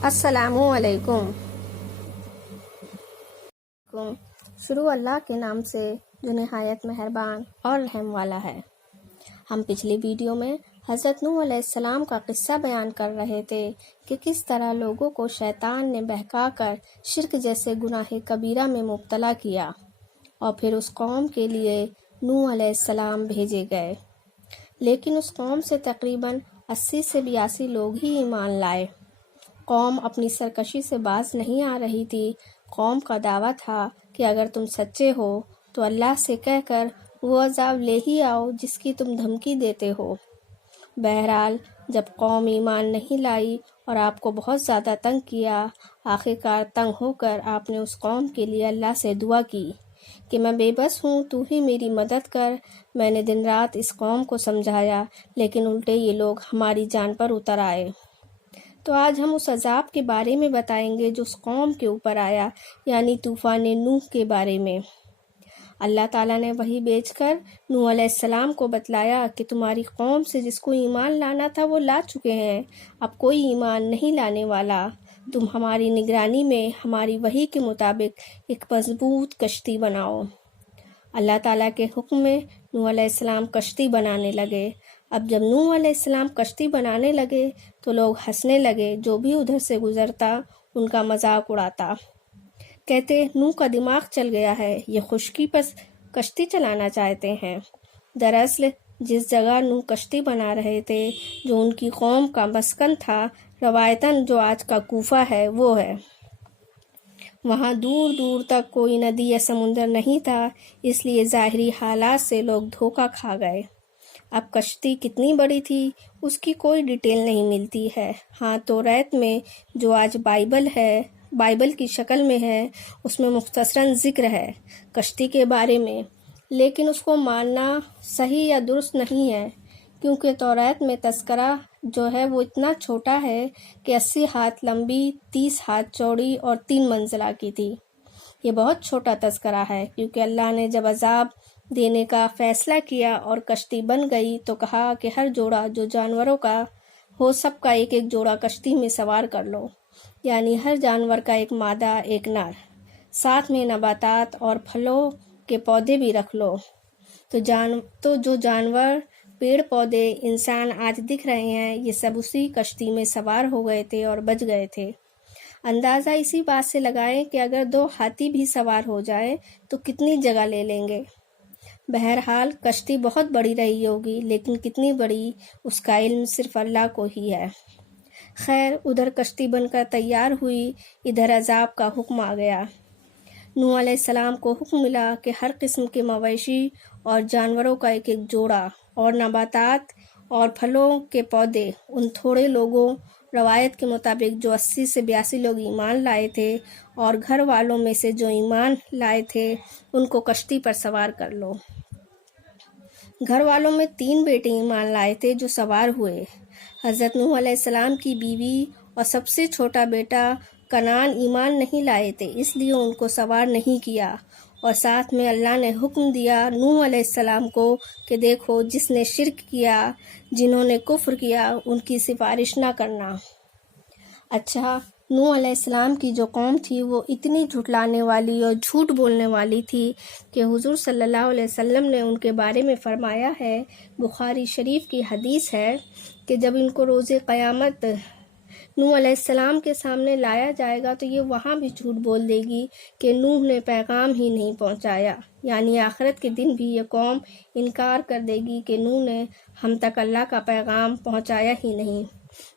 السلام علیکم۔ شروع اللہ کے نام سے جو نہایت مہربان اور رحم والا ہے۔ ہم پچھلی ویڈیو میں حضرت نوح علیہ السلام کا قصہ بیان کر رہے تھے کہ کس طرح لوگوں کو شیطان نے بہکا کر شرک جیسے گناہ کبیرہ میں مبتلا کیا اور پھر اس قوم کے لیے نوح علیہ السلام بھیجے گئے، لیکن اس قوم سے تقریباً 80 سے 82 لوگ ہی ایمان لائے۔ قوم اپنی سرکشی سے باز نہیں آ رہی تھی۔ قوم کا دعویٰ تھا کہ اگر تم سچے ہو تو اللہ سے کہہ کر وہ عذاب لے ہی آؤ جس کی تم دھمکی دیتے ہو۔ بہرحال جب قوم ایمان نہیں لائی اور آپ کو بہت زیادہ تنگ کیا، آخرکار تنگ ہو کر آپ نے اس قوم کے لیے اللہ سے دعا کی کہ میں بے بس ہوں، تو ہی میری مدد کر۔ میں نے دن رات اس قوم کو سمجھایا، لیکن الٹے یہ لوگ ہماری جان پر اتر آئے۔ تو آج ہم اس عذاب کے بارے میں بتائیں گے جو اس قوم کے اوپر آیا، یعنی طوفان نوح کے بارے میں۔ اللہ تعالیٰ نے وحی بھیج کر نوح علیہ السلام کو بتلایا کہ تمہاری قوم سے جس کو ایمان لانا تھا وہ لا چکے ہیں، اب کوئی ایمان نہیں لانے والا۔ تم ہماری نگرانی میں ہماری وحی کے مطابق ایک مضبوط کشتی بناؤ۔ اللہ تعالیٰ کے حکم میں نوح علیہ السلام کشتی بنانے لگے۔ اب جب نوح علیہ السلام کشتی بنانے لگے تو لوگ ہنسنے لگے، جو بھی ادھر سے گزرتا ان کا مذاق اڑاتا۔ کہتے نوح کا دماغ چل گیا ہے، یہ خشکی پر کشتی چلانا چاہتے ہیں۔ دراصل جس جگہ نوح کشتی بنا رہے تھے، جو ان کی قوم کا مسکن تھا، روایتاً جو آج کا کوفہ ہے وہ ہے۔ وہاں دور دور تک کوئی ندی یا سمندر نہیں تھا، اس لیے ظاہری حالات سے لوگ دھوکہ کھا گئے۔ اب کشتی کتنی بڑی تھی اس کی کوئی ڈیٹیل نہیں ملتی ہے۔ ہاں توریت میں جو آج بائبل کی شکل میں ہے، اس میں مختصراً ذکر ہے کشتی کے بارے میں، لیکن اس کو ماننا صحیح یا درست نہیں ہے، کیونکہ توریت میں تذکرہ جو ہے وہ اتنا چھوٹا ہے کہ 80 ہاتھ لمبی، 30 ہاتھ چوڑی اور 3 منزلہ کی تھی۔ یہ بہت چھوٹا تذکرہ ہے، کیونکہ اللہ نے جب عذاب دینے کا فیصلہ کیا اور کشتی بن گئی تو کہا کہ ہر جوڑا جو جانوروں کا ہو سب کا ایک ایک جوڑا کشتی میں سوار کر لو، یعنی ہر جانور کا ایک مادہ ایک نر، ساتھ میں نباتات اور پھلوں کے پودے بھی رکھ لو۔ تو جو جانور، پیڑ پودے، انسان آج دکھ رہے ہیں، یہ سب اسی کشتی میں سوار ہو گئے تھے اور بچ گئے تھے۔ اندازہ اسی بات سے لگائیں کہ اگر 2 ہاتھی بھی سوار ہو جائیں تو کتنی جگہ لے لیں گے۔ بہرحال کشتی بہت بڑی رہی ہوگی، لیکن کتنی بڑی اس کا علم صرف اللہ کو ہی ہے۔ خیر، ادھر کشتی بن کر تیار ہوئی، ادھر عذاب کا حکم آ گیا۔ نوح علیہ السلام کو حکم ملا کہ ہر قسم کے مویشی اور جانوروں کا ایک ایک جوڑا، اور نباتات اور پھلوں کے پودے۔ ان تھوڑے لوگوں، روایت کے مطابق جو 80 سے 82 لوگ ایمان لائے تھے، اور گھر والوں میں سے جو ایمان لائے تھے، ان کو کشتی پر سوار کر لو۔ گھر والوں میں 3 بیٹے ایمان لائے تھے جو سوار ہوئے۔ حضرت نوح علیہ السلام کی بیوی اور سب سے چھوٹا بیٹا کنعان ایمان نہیں لائے تھے، اس لیے ان کو سوار نہیں کیا، اور ساتھ میں اللہ نے حکم دیا نوح علیہ السلام کو کہ دیکھو جس نے شرک کیا، جنہوں نے کفر کیا، ان کی سفارش نہ کرنا۔ اچھا، نوح علیہ السلام کی جو قوم تھی وہ اتنی جھٹلانے والی اور جھوٹ بولنے والی تھی کہ حضور صلی اللہ علیہ وسلم نے ان کے بارے میں فرمایا ہے، بخاری شریف کی حدیث ہے کہ جب ان کو روز قیامت نوح علیہ السلام کے سامنے لایا جائے گا تو یہ وہاں بھی جھوٹ بول دے گی کہ نوح نے پیغام ہی نہیں پہنچایا، یعنی آخرت کے دن بھی یہ قوم انکار کر دے گی کہ نوح نے ہم تک اللہ کا پیغام پہنچایا ہی نہیں،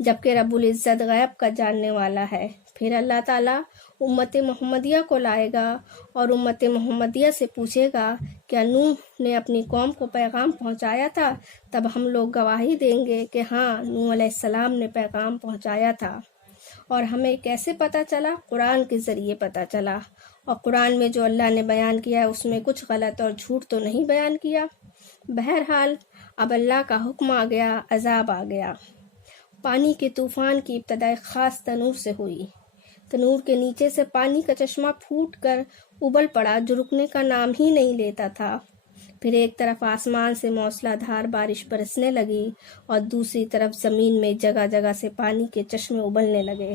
جبکہ رب العزت غیب کا جاننے والا ہے۔ پھر اللہ تعالیٰ امت محمدیہ کو لائے گا اور امت محمدیہ سے پوچھے گا کیا نوح نے اپنی قوم کو پیغام پہنچایا تھا؟ تب ہم لوگ گواہی دیں گے کہ ہاں، نوح علیہ السلام نے پیغام پہنچایا تھا۔ اور ہمیں کیسے پتہ چلا؟ قرآن کے ذریعے پتہ چلا، اور قرآن میں جو اللہ نے بیان کیا ہے اس میں کچھ غلط اور جھوٹ تو نہیں بیان کیا۔ بہرحال اب اللہ کا حکم آ گیا، عذاب آ گیا۔ پانی کے طوفان کی ابتدا ایک خاص تنور سے ہوئی۔ تنور کے نیچے سے پانی کا چشمہ پھوٹ کر ابل پڑا جو رکنے کا نام ہی نہیں لیتا تھا۔ پھر ایک طرف آسمان سے موسلا دھار بارش برسنے لگی اور دوسری طرف زمین میں جگہ جگہ سے پانی کے چشمے ابلنے لگے۔